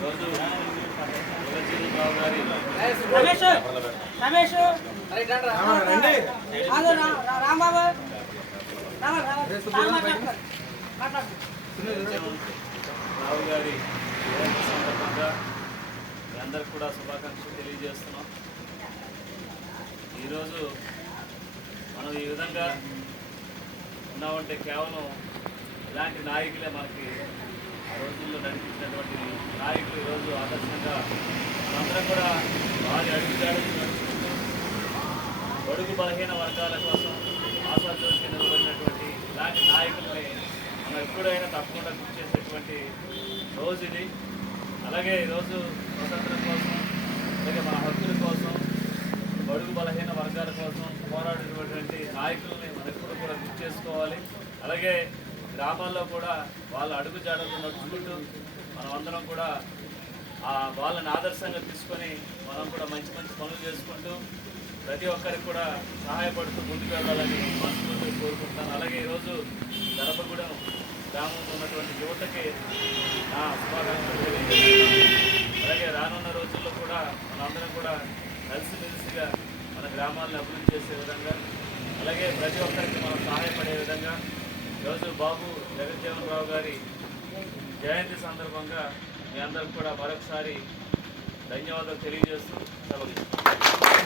చిరంజీవి గారి రమేష్ రమేష్ రాంబాబు. రావు గారి సందర్భంగా మీ అందరికి కూడా శుభాకాంక్షలు తెలియజేస్తున్నాం. ఈరోజు మనం ఈ విధంగా ఉన్నామంటే కేవలం ఇలాంటి నాయకులే మనకి ఆ రోజుల్లో ఈరోజు ఆదర్శంగా మనందరం కూడా వారి అడుగుజాడులు నడుచుకుంటూ బడుగు బలహీన వర్గాల కోసం ఆశాజ్యోతికి నిలబడినటువంటి ఇలాంటి నాయకుల్ని మనం ఎప్పుడైనా తప్పకుండా గుర్తు చేసేటువంటి రోజు ఇది. అలాగే ఈరోజు స్వతంత్రం కోసం అలాగే మన హక్కుల కోసం బడుగు బలహీన వర్గాల కోసం పోరాడినటువంటి నాయకుల్ని మనం ఎప్పుడు కూడా గుర్తు చేసుకోవాలి. అలాగే గ్రామాల్లో కూడా వాళ్ళ అడుగు జాడలు నడుచుకుంటూ మనమందరం కూడా వాళ్ళని ఆదర్శంగా తీసుకొని మనం కూడా మంచి మంచి పనులు చేసుకుంటూ ప్రతి ఒక్కరికి కూడా సహాయపడుతూ ముందుకు వెళ్ళాలని మనస్ఫూర్తిగా కోరుకుంటాను అలాగే ఈరోజు గర్భగూడెం గ్రామంలో ఉన్నటువంటి యువతకి నా శుభాకాంక్షలు తెలియజేస్తున్నాను. అలాగే రానున్న రోజుల్లో కూడా మనందరం కూడా కలిసిమెలిసిగా మన గ్రామాలను అభివృద్ధి చేసే విధంగా అలాగే ప్రతి ఒక్కరికి మనం సహాయపడే విధంగా ఈరోజు బాబు జగజ్జీవన్ రావు గారి జయంతి సందర్భంగా మీ అందరికి కూడా మరొకసారి ధన్యవాదాలు తెలియజేస్తూ సెలవు